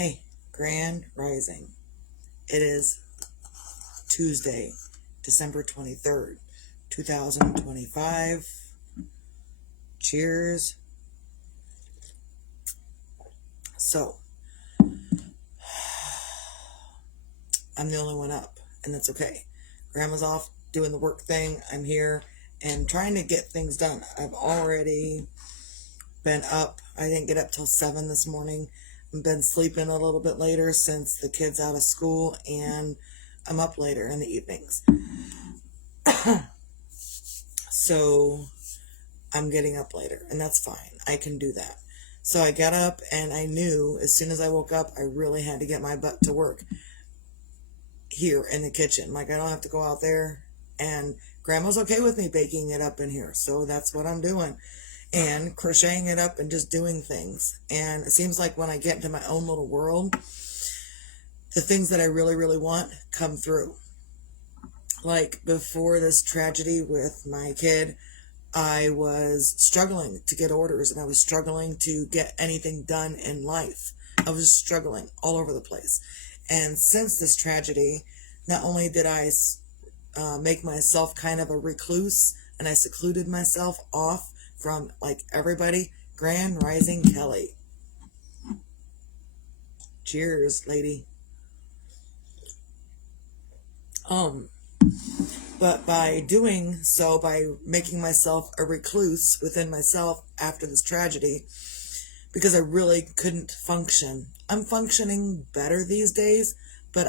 Hey, Grand Rising. It is Tuesday, December 23rd, 2025. Cheers. So, I'm the only one up, and that's okay. Grandma's off doing the work thing. I'm here and trying to get things done. I've already been up. I didn't get up till 7 this morning. I've been sleeping a little bit later since the kids out of school, and I'm up later in the evenings. So I'm getting up later, and that's fine. I can do that. So I got up, and I knew as soon as I woke up, I really had to get my butt to work here in the kitchen. Like, I don't have to go out there, and Grandma's okay with me baking it up in here, so that's what I'm doing. And crocheting it up and just doing things. And it seems like when I get into my own little world, the things that I really, really want come through. Like before this tragedy with my kid, I was struggling to get orders, and I was struggling to get anything done in life. I was struggling all over the place. And since this tragedy, not only did I make myself kind of a recluse, and I secluded myself off from like everybody. Grand Rising Kelly. Cheers, lady. But by doing so, by making myself a recluse within myself after this tragedy, because I really couldn't function. I'm functioning better these days, but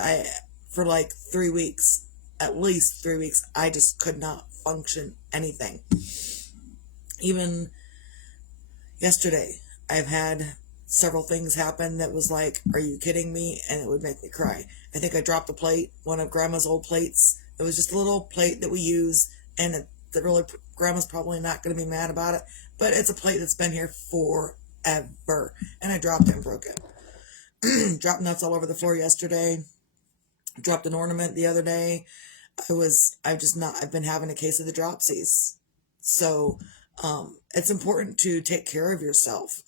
for like 3 weeks, at least 3 weeks, I just could not function anything. Even yesterday, I've had several things happen that was like, are you kidding me? And it would make me cry. I think I dropped a plate, one of Grandma's old plates. It was just a little plate that we use, and Grandma's probably not going to be mad about it, but it's a plate that's been here forever, and I dropped it and broke it. Dropped nuts all over the floor yesterday. Dropped an ornament the other day. I've been having a case of the dropsies. So, it's important to take care of yourself.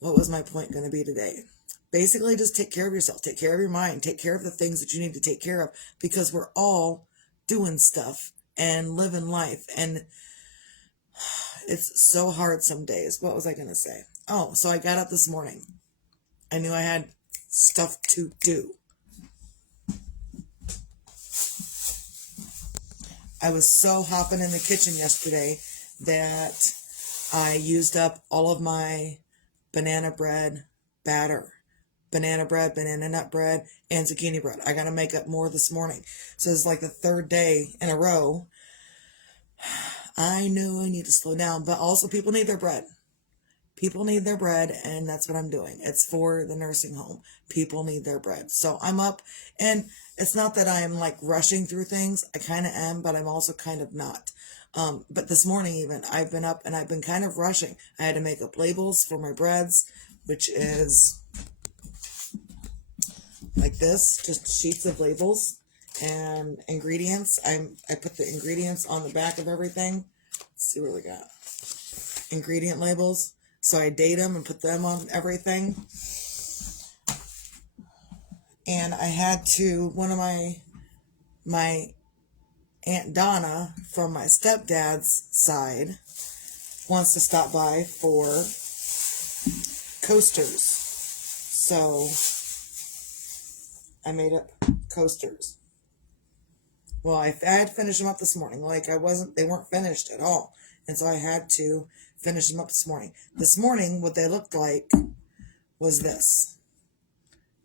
What was my point going to be today? Basically, just take care of yourself. Take care of your mind. Take care of the things that you need to take care of, because we're all doing stuff and living life. And it's so hard some days. What was I going to say? Oh, so I got up this morning. I knew I had stuff to do. I was so hopping in the kitchen yesterday that I used up all of my banana bread batter. Banana bread, banana nut bread, and zucchini bread. I got to make up more this morning. So it's like the third day in a row. I know I need to slow down, but also people need their bread. People need their bread, and that's what I'm doing. It's for the nursing home. People need their bread. So I'm up, and it's not that I'm like rushing through things. I kind of am, but I'm also kind of not. But this morning even, I've been up and I've been kind of rushing. I had to make up labels for my breads, which is like this, just sheets of labels and ingredients. I put the ingredients on the back of everything. Let's see what we got. Ingredient labels. So I date them and put them on everything. And I had to, one of my Aunt Donna from my stepdad's side wants to stop by for coasters. So I made up coasters. Well, I had to finish them up this morning. Like they weren't finished at all. And so I had to finish them up this morning. This morning, what they looked like was this.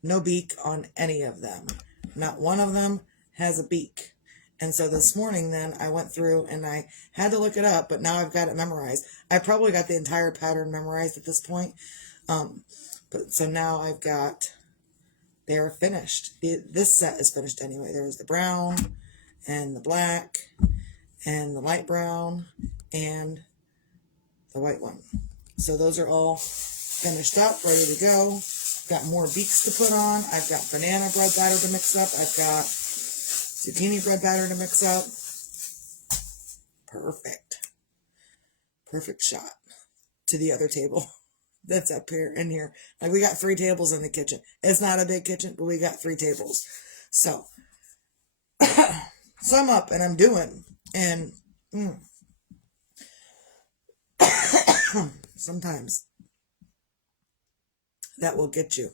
No beak on any of them. Not one of them has a beak. And so this morning then I went through and I had to look it up, but now I've got it memorized. I probably got the entire pattern memorized at this point. But so now they're finished. This set is finished anyway. There's the brown and the black and the light brown and the white one. So those are all finished up, ready to go. Got more beaks to put on. I've got banana bread batter to mix up. I've got zucchini bread batter to mix up. Perfect. Perfect shot to the other table. that's up here in here. Like, we got 3 tables in the kitchen. It's not a big kitchen, but we got 3 tables. So I'm up and I'm doing, and sometimes that will get you.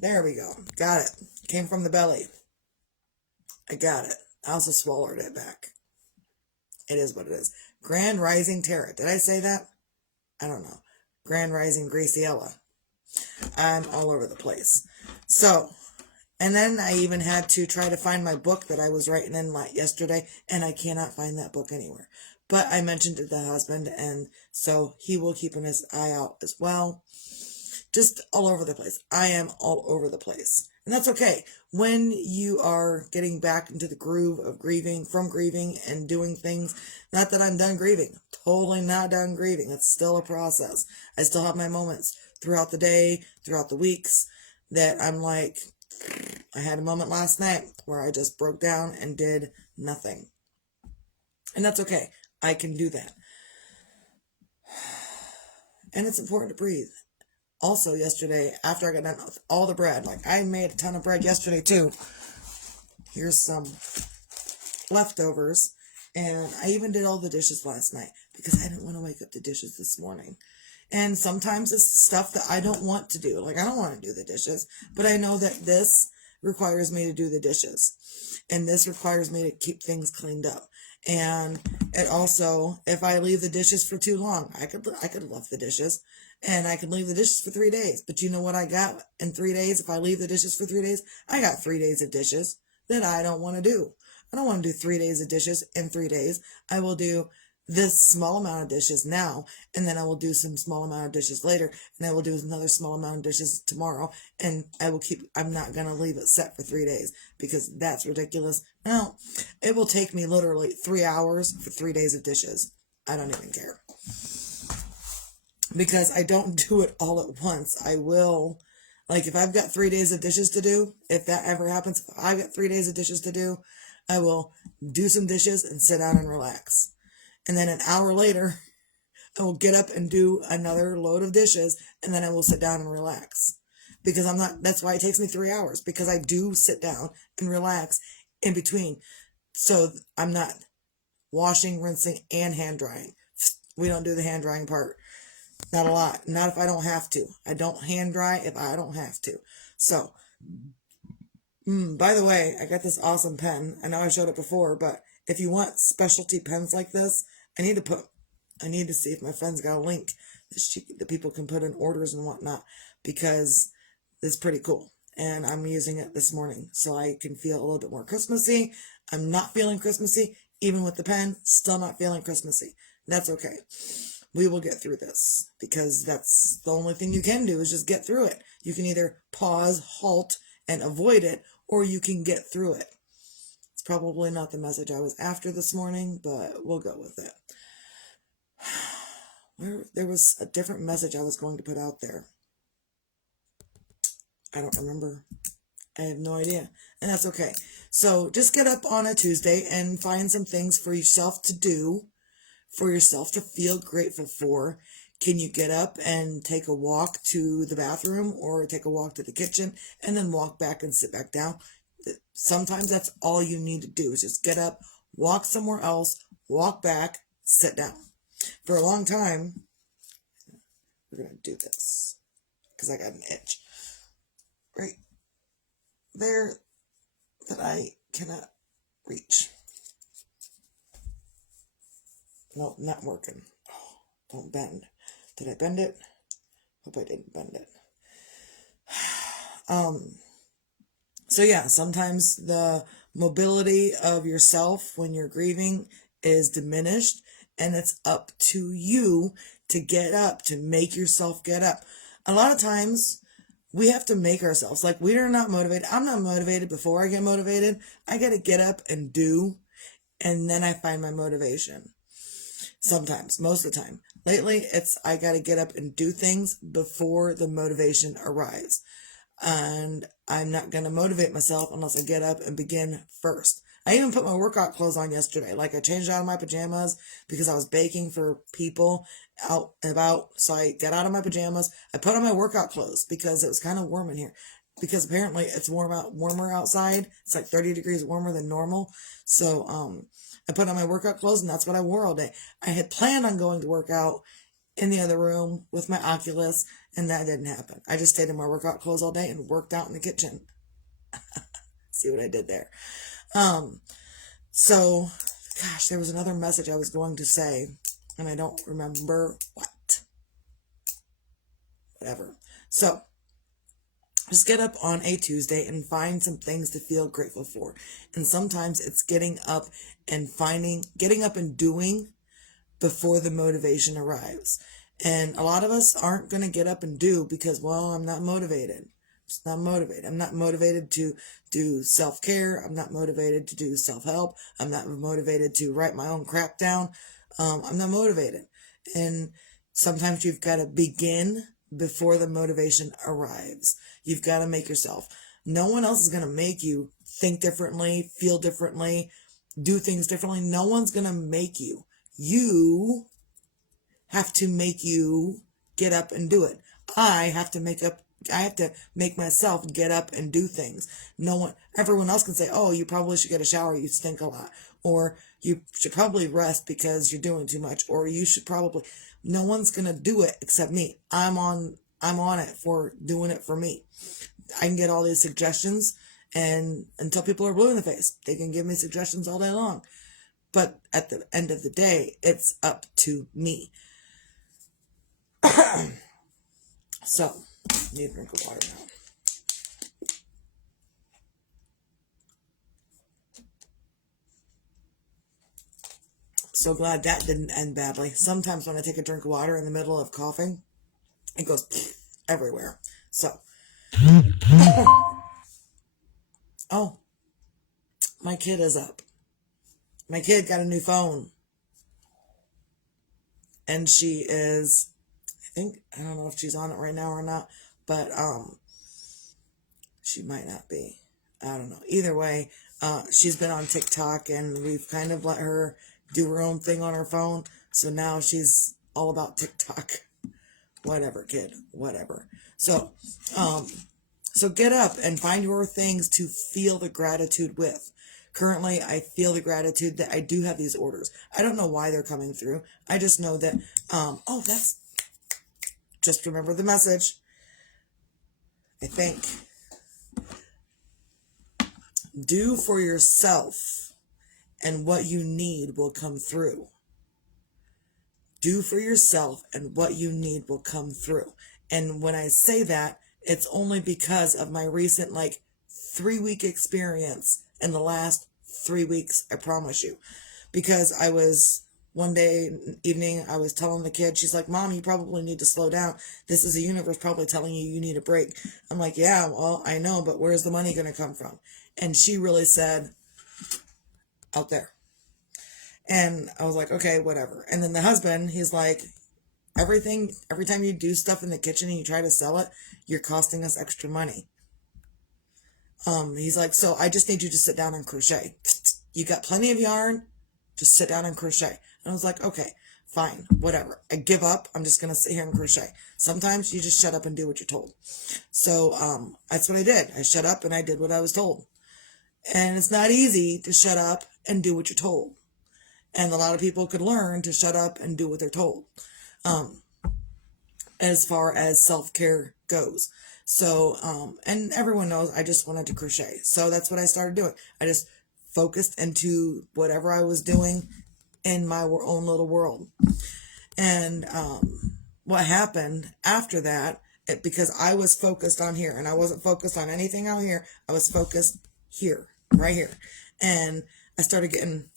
There we go. Got it. Came from the belly. I got it. I also swallowed it back. It is what it is. Grand Rising Tarot. Did I say that? I don't know. Grand Rising Graciela. I'm all over the place. So, and then I even had to try to find my book that I was writing in yesterday, and I cannot find that book anywhere. But I mentioned it to the husband, and so he will keep his eye out as well. Just all over the place. I am all over the place. And that's okay. When you are getting back into the groove of grieving, from grieving and doing things, not that I'm done grieving. Totally not done grieving. It's still a process. I still have my moments throughout the day, throughout the weeks, that I'm like, I had a moment last night where I just broke down and did nothing. And that's okay. I can do that. And it's important to breathe. Also, yesterday, after I got done with all the bread, like, I made a ton of bread yesterday too. Here's some leftovers. And I even did all the dishes last night because I didn't want to wake up to dishes this morning. And sometimes it's stuff that I don't want to do. Like, I don't want to do the dishes, but I know that this requires me to do the dishes. And this requires me to keep things cleaned up. And it also, if I leave the dishes for too long, I could left the dishes. And I could leave the dishes for 3 days. But you know what I got in 3 days? If I leave the dishes for 3 days, I got 3 days of dishes that I don't want to do. I don't want to do 3 days of dishes in 3 days. I will do this small amount of dishes now, and then I will do some small amount of dishes later, and I will do another small amount of dishes tomorrow, and I'm not going to leave it set for 3 days because that's ridiculous. No, it will take me literally 3 hours for 3 days of dishes. I don't even care. Because I don't do it all at once. I will, like, if I've got 3 days of dishes to do, if that ever happens, if I've got 3 days of dishes to do, I will do some dishes and sit down and relax. And then an hour later, I will get up and do another load of dishes, and then I will sit down and relax. Because that's why it takes me 3 hours, because I do sit down and relax in between. So I'm not washing, rinsing, and hand drying. We don't do the hand drying part. Not a lot. Not if I don't have to. I don't hand dry if I don't have to. So, by the way, I got this awesome pen. I know I showed it before, but if you want specialty pens like this, I need to see if my friend's got a link that people can put in orders and whatnot, because it's pretty cool. And I'm using it this morning so I can feel a little bit more Christmassy. I'm not feeling Christmassy, even with the pen, still not feeling Christmassy. That's okay. We will get through this, because that's the only thing you can do is just get through it. You can either pause, halt, and avoid it, or you can get through it. It's probably not the message I was after this morning, but we'll go with it. There was a different message I was going to put out there. I don't remember. I have no idea. And that's okay. So just get up on a Tuesday and find some things for yourself to do, for yourself to feel grateful for. Can you get up and take a walk to the bathroom or take a walk to the kitchen and then walk back and sit back down? Sometimes that's all you need to do is just get up, walk somewhere else, walk back, sit down. For a long time, we're going to do this because I got an itch right there that I cannot reach. Nope, not working. Oh, don't bend. Did I bend it? Hope I didn't bend it. So yeah, sometimes the mobility of yourself when you're grieving is diminished, and it's up to you to get up, to make yourself get up. A lot of times we have to make ourselves, like, we are not motivated. I'm not motivated before I get motivated. I got to get up and do, and then I find my motivation. Sometimes, most of the time. Lately, I got to get up and do things before the motivation arrives. And I'm not going to motivate myself unless I get up and begin first. I even put my workout clothes on yesterday. Like, I changed out of my pajamas because I was baking for people, out and about. So I got out of my pajamas. I put on my workout clothes because it was kind of warm in here. Because apparently it's warmer outside. It's like 30 degrees warmer than normal. So I put on my workout clothes, and that's what I wore all day. I had planned on going to work out in the other room with my Oculus, and that didn't happen. I just stayed in my workout clothes all day and worked out in the kitchen. See what I did there? So, gosh, there was another message I was going to say, and I don't remember what. Whatever. So, just get up on a Tuesday and find some things to feel grateful for. And sometimes it's getting up and doing before the motivation arrives. And a lot of us aren't going to get up and do because, well, I'm not motivated. It's not motivated. I'm not motivated to do self-care. I'm not motivated to do self-help. I'm not motivated to write my own crap down. I'm not motivated. And sometimes you've got to begin before the motivation arrives. You've got to make yourself. No one else is going to make you think differently, feel differently, do things differently. No one's going to make you. You have to make you get up and do it. I have to make myself get up and do things. Everyone else can say, oh, you probably should get a shower, you stink a lot. Or you should probably rest because you're doing too much. Or you should probably, no one's going to do it except me. I'm on it for doing it for me. I can get all these suggestions and until people are blue in the face, they can give me suggestions all day long. But at the end of the day, it's up to me. So, need a drink of water now. So glad that didn't end badly. Sometimes when I take a drink of water in the middle of coughing, it goes everywhere. So, oh, my kid is up. My kid got a new phone. And she is, I don't know if she's on it right now or not, but she might not be. I don't know. Either way, she's been on TikTok and we've kind of let her do her own thing on her phone. So now she's all about TikTok. Whatever, kid. Whatever. So get up and find your things to feel the gratitude with. Currently, I feel the gratitude that I do have these orders. I don't know why they're coming through. I just know that, just remember the message. I think. Do for yourself and what you need will come through. Do for yourself and what you need will come through. And when I say that, it's only because of my recent 3-week experience in the last 3 weeks, I promise you. Because I was, one day evening, I was telling the kid, she's like, Mom, you probably need to slow down. This is the universe probably telling you need a break. I'm like, yeah, well, I know, but where's the money going to come from? And she really said, out there. And I was like, okay, whatever. And then the husband, he's like, every time you do stuff in the kitchen and you try to sell it, you're costing us extra money. He's like, so I just need you to sit down and crochet. You got plenty of yarn, just sit down and crochet. And I was like, okay, fine, whatever. I give up. I'm just going to sit here and crochet. Sometimes you just shut up and do what you're told. So, that's what I did. I shut up and I did what I was told. And it's not easy to shut up and do what you're told. And a lot of people could learn to shut up and do what they're told. As far as self-care goes. So, and everyone knows I just wanted to crochet. So that's what I started doing. I just focused into whatever I was doing in my own little world. And, what happened after that, because I was focused on here and I wasn't focused on anything out here. I was focused here, right here. And I started getting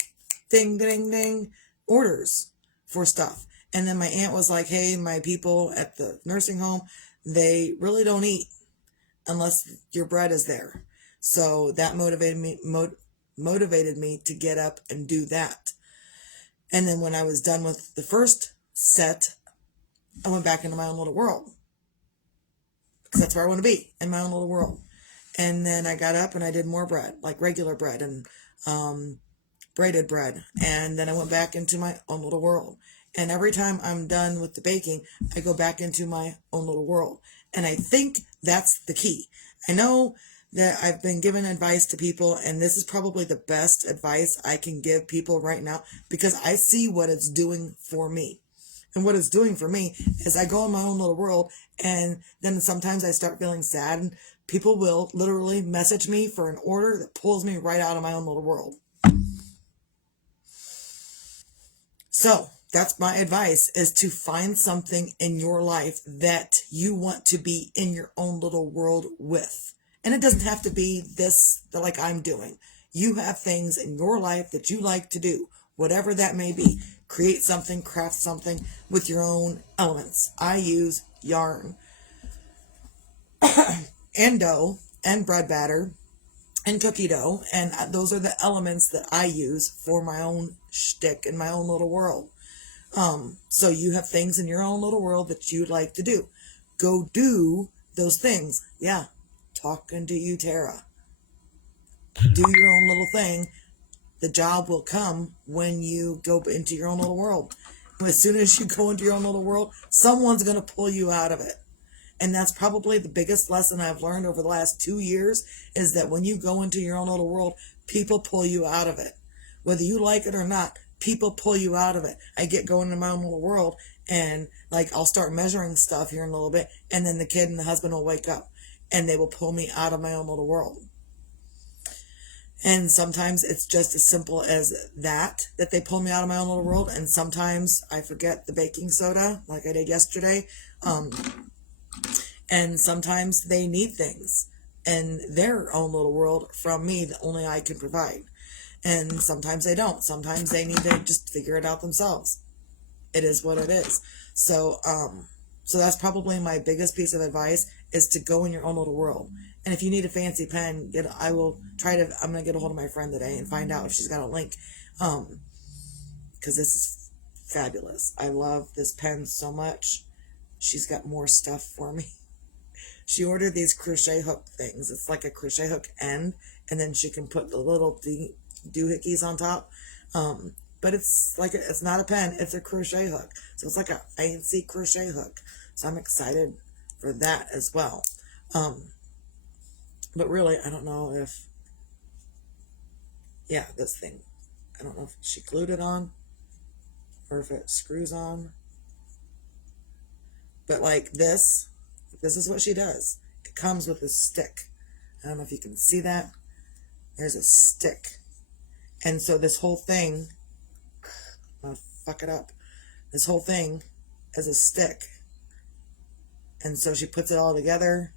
ding, ding, ding orders for stuff. And then my aunt was like, hey, my people at the nursing home, they really don't eat unless your bread is there. So that motivated me to get up and do that. And then when I was done with the first set, I went back into my own little world. Because that's where I want to be, in my own little world. And then I got up and I did more bread, like regular bread and braided bread. And then I went back into my own little world. And every time I'm done with the baking, I go back into my own little world. And I think that's the key. I know that I've been giving advice to people, and this is probably the best advice I can give people right now because I see what it's doing for me. And what it's doing for me is I go in my own little world, and then sometimes I start feeling sad, and people will literally message me for an order that pulls me right out of my own little world. So that's my advice, is to find something in your life that you want to be in your own little world with. And it doesn't have to be this like I'm doing. You have things in your life that you like to do, whatever that may be. Create something, craft something with your own elements. I use yarn and dough and bread batter and cookie dough, and those are the elements that I use for my own shtick in my own little world. So you have things in your own little world that you like to do. Go do those things. Yeah, talking to you, Tara. Do your own little thing. The job will come when you go into your own little world. As soon as you go into your own little world, someone's going to pull you out of it. And that's probably the biggest lesson I've learned over the last 2 years, is that when you go into your own little world, people pull you out of it. Whether you like it or not, people pull you out of it. I get going in my own little world, and like I'll start measuring stuff here in a little bit, and then the kid and the husband will wake up and they will pull me out of my own little world. And sometimes it's just as simple as that they pull me out of my own little world. And sometimes I forget the baking soda like I did yesterday. And sometimes they need things in their own little world from me that only I can provide. And sometimes they don't. Sometimes they need to just figure it out themselves. It is what it is. So that's probably my biggest piece of advice, is to go in your own little world. And if you need a fancy pen, I'm going to get a hold of my friend today and find out if she's got a link. Because this is fabulous. I love this pen so much. She's got more stuff for me. She ordered these crochet hook things. It's like a crochet hook end, and then she can put the little doohickeys on top. But it's not a pen, it's a crochet hook. So it's like a fancy crochet hook. So I'm excited for that as well. But really, I don't know if, this thing, I don't know if she glued it on or if it screws on. But like this is what she does. It comes with a stick. I don't know if you can see that. There's a stick. And so this whole thing, I'm gonna fuck it up. This whole thing is a stick. And so she puts it all together.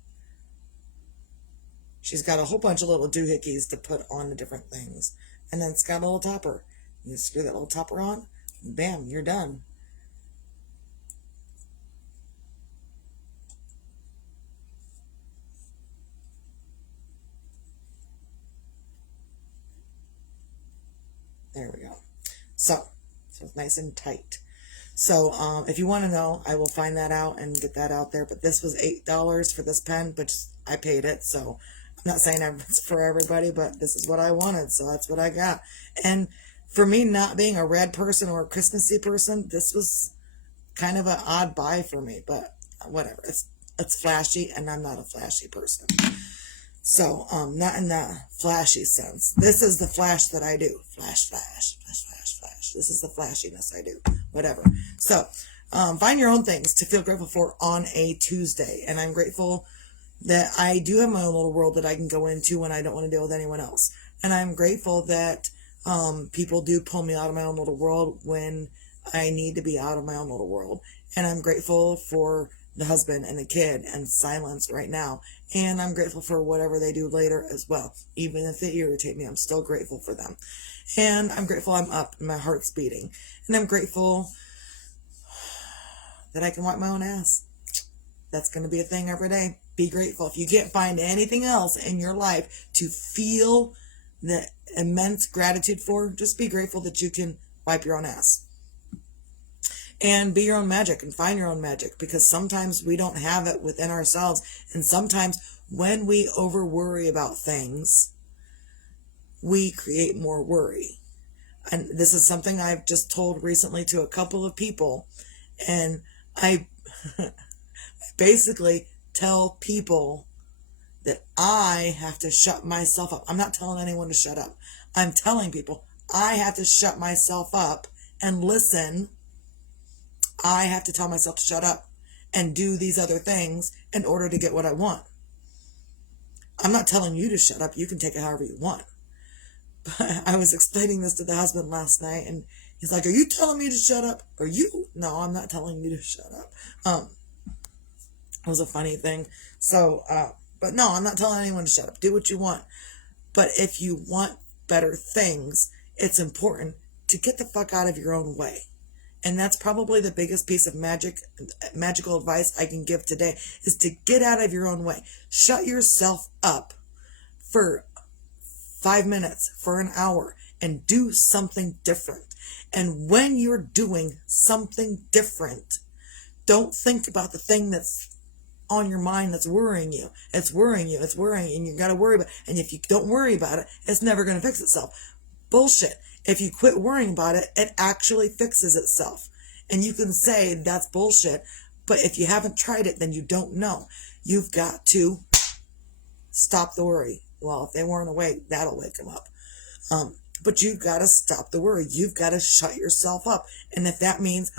She's got a whole bunch of little doohickeys to put on the different things. And then it's got a little topper. You screw that little topper on, and bam, you're done. There we go. So it's nice and tight. So if you want to know, I will find that out and get that out there. But this was $8 for this pen, but I paid it. So I'm not saying it's for everybody, but this is what I wanted. So that's what I got. And for me, not being a red person or a Christmassy person, this was kind of an odd buy for me. But whatever. It's flashy, and I'm not a flashy person. So, not in the flashy sense. This is the flash that I do. Flash, flash, flash, flash, flash. This is the flashiness I do. Whatever. So, find your own things to feel grateful for on a Tuesday. And I'm grateful that I do have my own little world that I can go into when I don't want to deal with anyone else. And I'm grateful that people do pull me out of my own little world when I need to be out of my own little world. And I'm grateful for the husband and the kid and silence right now. And I'm grateful for whatever they do later as well. Even if they irritate me, I'm still grateful for them. And I'm grateful I'm up and my heart's beating. And I'm grateful that I can wipe my own ass. That's going to be a thing every day. Be grateful. If you can't find anything else in your life to feel the immense gratitude for, just be grateful that you can wipe your own ass. And be your own magic and find your own magic, because sometimes we don't have it within ourselves. And sometimes when we over worry about things, we create more worry. And this is something I've just told recently to a couple of people. And I basically tell people that I have to shut myself up. I'm not telling anyone to shut up. I'm telling people I have to shut myself up and listen. I have to tell myself to shut up and do these other things in order to get what I want. I'm not telling you to shut up. You can take it however you want. But I was explaining this to the husband last night, and he's like, "Are you telling me to shut up? Are you?" No, I'm not telling you to shut up. It was a funny thing. So, but no, I'm not telling anyone to shut up. Do what you want. But if you want better things, it's important to get the fuck out of your own way. And that's probably the biggest piece of magical advice I can give today, is to get out of your own way. Shut yourself up for 5 minutes, for an hour, and do something different. And when you're doing something different, don't think about the thing that's on your mind that's worrying you. It's worrying you, and you gotta worry about it. And if you don't worry about it, it's never gonna fix itself. Bullshit. If you quit worrying about it, it actually fixes itself. And you can say that's bullshit, but if you haven't tried it, then you don't know. You've got to stop the worry. Well, if they weren't awake, that'll wake them up. But you've got to stop the worry. You've got to shut yourself up. And if that means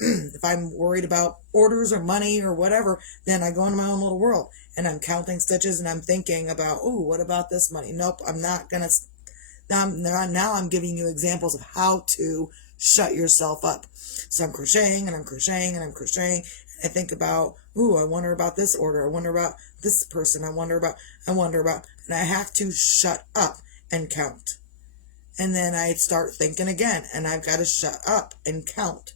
if I'm worried about orders or money or whatever, then I go into my own little world and I'm counting stitches and I'm thinking about, oh, what about this money? Nope, I'm not going to. Now I'm giving you examples of how to shut yourself up. So I'm crocheting and I'm crocheting and I'm crocheting. I think about, ooh, I wonder about this order. I wonder about this person. I wonder about, and I have to shut up and count. And then I start thinking again, and I've got to shut up and count.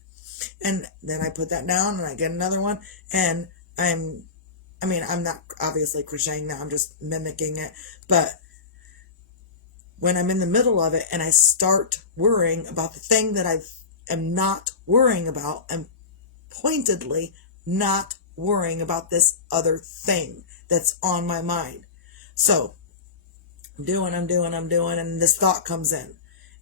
And then I put that down and I get another one, and I'm not obviously crocheting now, I'm just mimicking it. But when I'm in the middle of it and I start worrying about the thing that I am not worrying about, and pointedly not worrying about this other thing that's on my mind. So I'm doing, and this thought comes in.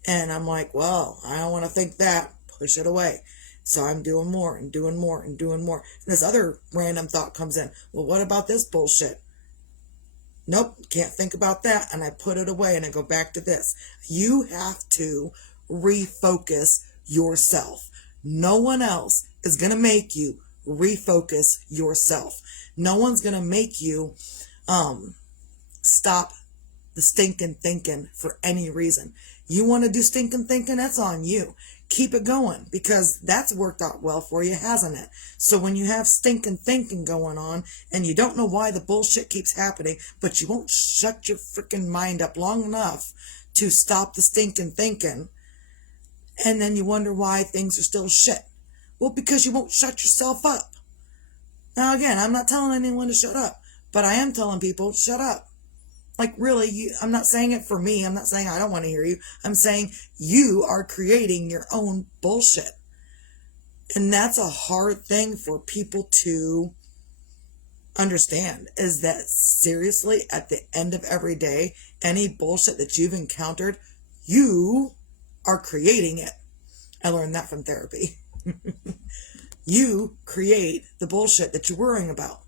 And I'm like, well, I don't want to think that. Push it away. So I'm doing more and doing more and doing more. And this other random thought comes in. Well, what about this bullshit? Nope, can't think about that. And I put it away and I go back to this. You have to refocus yourself. No one else is going to make you refocus yourself. No one's going to make you stop the stinking thinking for any reason. You want to do stinking thinking? That's on you. Keep it going, because that's worked out well for you, hasn't it? So when you have stinking thinking going on and you don't know why the bullshit keeps happening, but you won't shut your freaking mind up long enough to stop the stinking thinking, and then you wonder why things are still shit. Well, because you won't shut yourself up. Now again, I'm not telling anyone to shut up, but I am telling people, shut up. Like, really, I'm not saying it for me. I'm not saying I don't want to hear you. I'm saying you are creating your own bullshit. And that's a hard thing for people to understand, is that seriously, at the end of every day, any bullshit that you've encountered, you are creating it. I learned that from therapy. You create the bullshit that you're worrying about.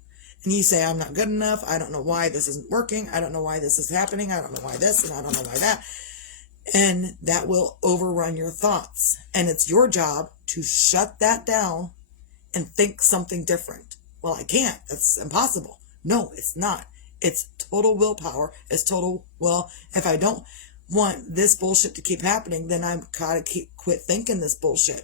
And you say, I'm not good enough. I don't know why this isn't working. I don't know why this is happening. I don't know why this, and I don't know why that. And that will overrun your thoughts. And it's your job to shut that down and think something different. Well, I can't. That's impossible. No, it's not. It's total willpower. It's total, well, if I don't want this bullshit to keep happening, then I've got to quit thinking this bullshit.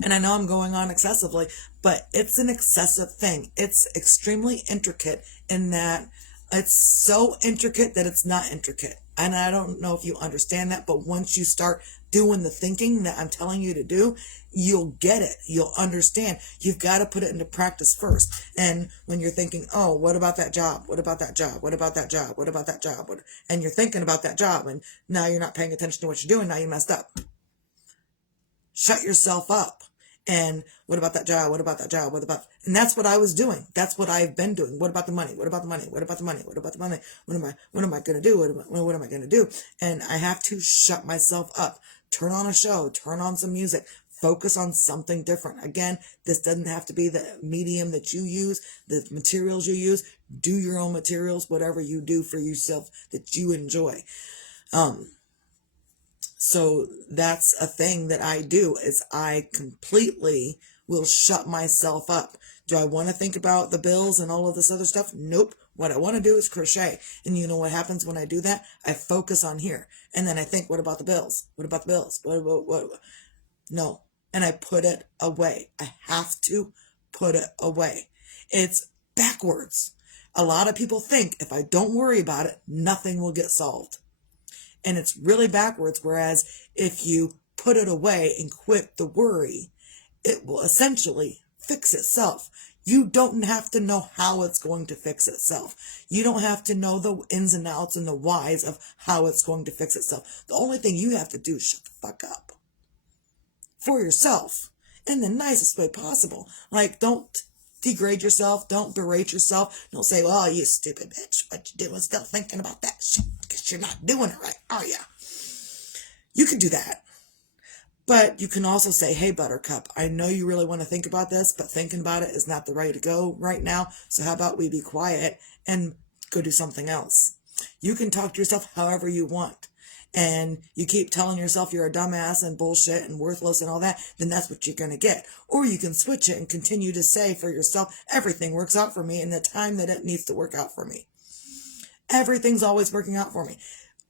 And I know I'm going on excessively, but it's an excessive thing. It's extremely intricate in that it's so intricate that it's not intricate. And I don't know if you understand that, but once you start doing the thinking that I'm telling you to do, you'll get it. You'll understand. You've got to put it into practice first. And when you're thinking, oh, what about that job? What about that job? What about that job? What about that job? And you're thinking about that job, and now you're not paying attention to what you're doing. Now you messed up. Shut yourself up And what about that job? What about that job? And that's what I was doing. That's what I've been doing. What about the money? What about the money? What about the money? What about the money? What am I going to do? What am I going to do? And I have to shut myself up, turn on a show, turn on some music, focus on something different. Again, this doesn't have to be the medium that you use, the materials you use. Do your own materials, whatever you do for yourself that you enjoy. So that's a thing that I do, is I completely will shut myself up. Do I want to think about the bills and all of this other stuff? Nope. What I want to do is crochet. And you know what happens when I do that? I focus on here. And then I think, what about the bills? What about the bills? What? No. And I put it away. I have to put it away. It's backwards. A lot of people think if I don't worry about it, nothing will get solved. And it's really backwards. Whereas if you put it away and quit the worry, it will essentially fix itself. You don't have to know how it's going to fix itself. You don't have to know the ins and outs and the whys of how it's going to fix itself. The only thing you have to do is shut the fuck up for yourself in the nicest way possible. Like, don't degrade yourself. Don't berate yourself. Don't say, well, you stupid bitch, what you doing still thinking about that shit because you're not doing it right, are you? You can do that. But you can also say, hey, Buttercup, I know you really want to think about this, but thinking about it is not the way to go right now. So how about we be quiet and go do something else? You can talk to yourself however you want. And you keep telling yourself you're a dumbass and bullshit and worthless and all that, then that's what you're going to get. Or you can switch it and continue to say for yourself, everything works out for me in the time that it needs to work out for me. Everything's always working out for me.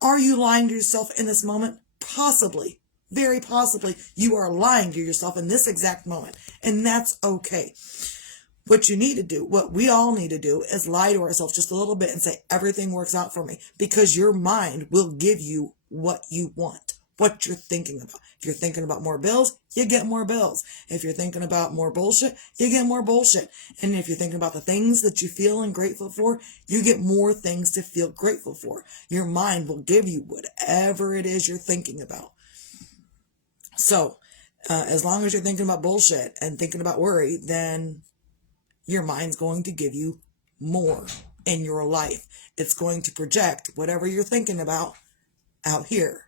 Are you lying to yourself in this moment? Possibly. Very possibly you are lying to yourself in this exact moment. And that's okay. What you need to do, what we all need to do, is lie to ourselves just a little bit and say, everything works out for me. Because your mind will give you what you want, what you're thinking about. If you're thinking about more bills, you get more bills. If you're thinking about more bullshit, you get more bullshit. And if you're thinking about the things that you feel and grateful for, you get more things to feel grateful for. Your mind will give you whatever it is you're thinking about. So, as long as you're thinking about bullshit and thinking about worry, then your mind's going to give you more in your life. It's going to project whatever you're thinking about out here.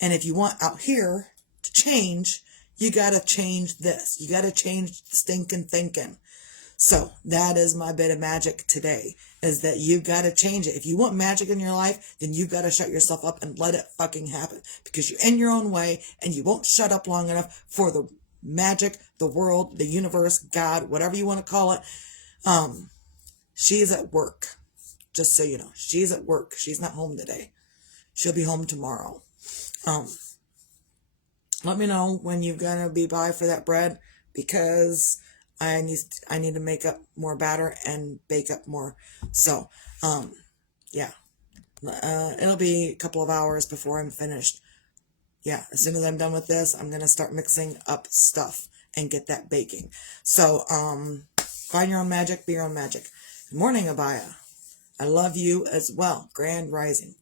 And if you want out here to change, you got to change this. You got to change stinking thinking. So that is my bit of magic today, is that you've got to change it. If you want magic in your life, then you've got to shut yourself up and let it fucking happen, because you're in your own way and you won't shut up long enough for the magic, the world, the universe, God, whatever you want to call it. She's at work. Just so you know, she's at work. She's not home today. She'll be home tomorrow. Let me know when you're going to be by for that bread, because I need to make up more batter and bake up more. So, yeah. It'll be a couple of hours before I'm finished. Yeah, as soon as I'm done with this, I'm going to start mixing up stuff and get that baking. So, find your own magic, be your own magic. Good morning, Abaya. I love you as well. Grand rising.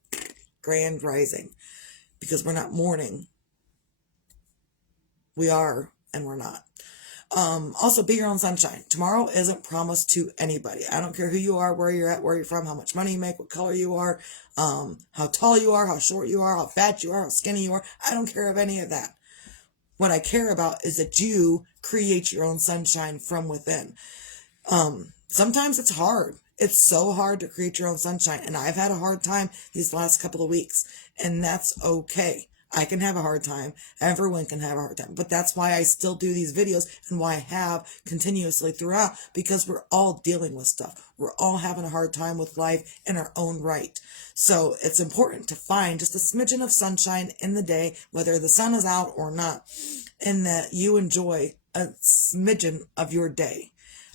Grand rising. Because we're not mourning. We are, and we're not. Also, be your own sunshine. Tomorrow isn't promised to anybody. I don't care who you are, where you're at, where you're from, how much money you make, what color you are, how tall you are, how short you are, how fat you are, how skinny you are. I don't care of any of that. What I care about is that you create your own sunshine from within. Sometimes it's hard. It's so hard to create your own sunshine. And I've had a hard time these last couple of weeks. And that's okay. I can have a hard time. Everyone can have a hard time. But that's why I still do these videos, and why I have continuously throughout, because we're all dealing with stuff. We're all having a hard time with life in our own right. So it's important to find just a smidgen of sunshine in the day, whether the sun is out or not, and that you enjoy a smidgen of your day.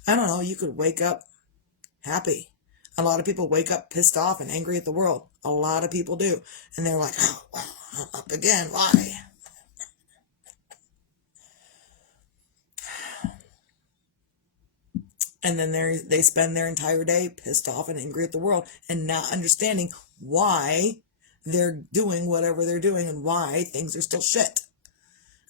I don't know, you could wake up happy. A lot of people wake up pissed off and angry at the world. A lot of people do. And they're like, oh, well, I'm up again. Why? And then they spend their entire day pissed off and angry at the world and not understanding why they're doing whatever they're doing and why things are still shit.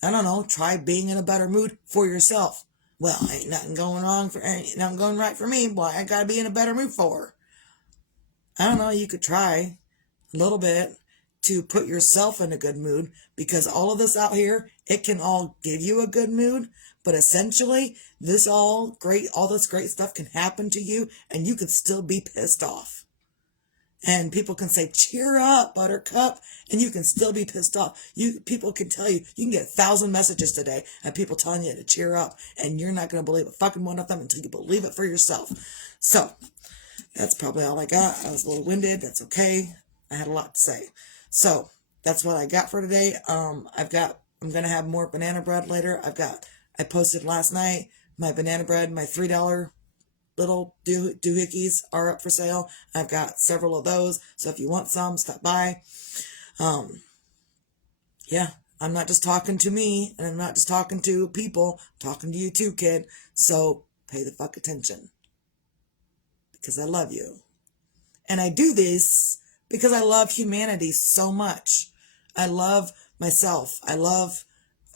I don't know, try being in a better mood for yourself. Well, ain't nothing going wrong ain't nothing going right for me. Boy, I gotta be in a better mood for her. I don't know, you could try a little bit to put yourself in a good mood, because all of this out here, it can all give you a good mood, but essentially all this great stuff can happen to you and you can still be pissed off. And people can say, cheer up, buttercup, and you can still be pissed off. People can tell you can get 1,000 messages today of people telling you to cheer up, and you're not going to believe a fucking one of them until you believe it for yourself. So, that's probably all I got. I was a little winded. That's okay. I had a lot to say. So, that's what I got for today. I'm going to have more banana bread later. I posted last night my banana bread, my $3 little doohickeys are up for sale. I've got several of those, so if you want some, stop by. Yeah, I'm not just talking to me, and I'm not just talking to people, I'm talking to you too, kid. So pay the fuck attention, because I love you. And I do this because I love humanity so much. I love myself.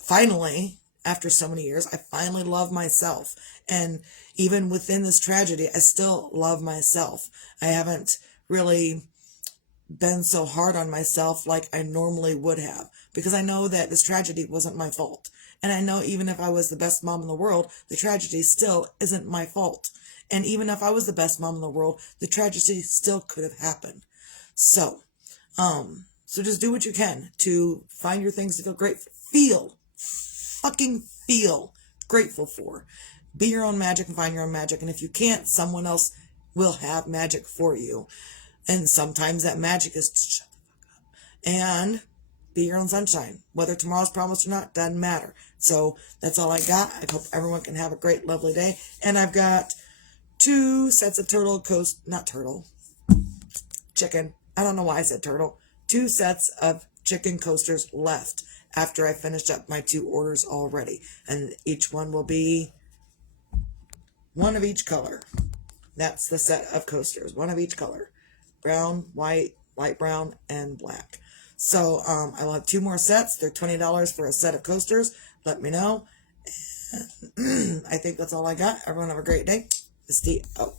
Finally, after so many years, I finally love myself. And even within this tragedy, I still love myself. I haven't really been so hard on myself like I normally would have, because I know that this tragedy wasn't my fault. And I know even if I was the best mom in the world, the tragedy still isn't my fault. And even if I was the best mom in the world, the tragedy still could have happened. So just do what you can to find your things to feel grateful. Feel grateful for. Be your own magic and find your own magic. And if you can't, someone else will have magic for you. And sometimes that magic is to shut the fuck up and be your own sunshine. Whether tomorrow's promised or not, doesn't matter. So that's all I got. I hope everyone can have a great, lovely day. And I've got 2 sets of chicken. I don't know why I said turtle. 2 sets of chicken coasters left after I finished up my 2 orders already. And each one will be one of each color. That's the set of coasters. One of each color. Brown, white, light brown, and black. So I will have 2 more sets. They're $20 for a set of coasters. Let me know. I think that's all I got. Everyone have a great day. It's out.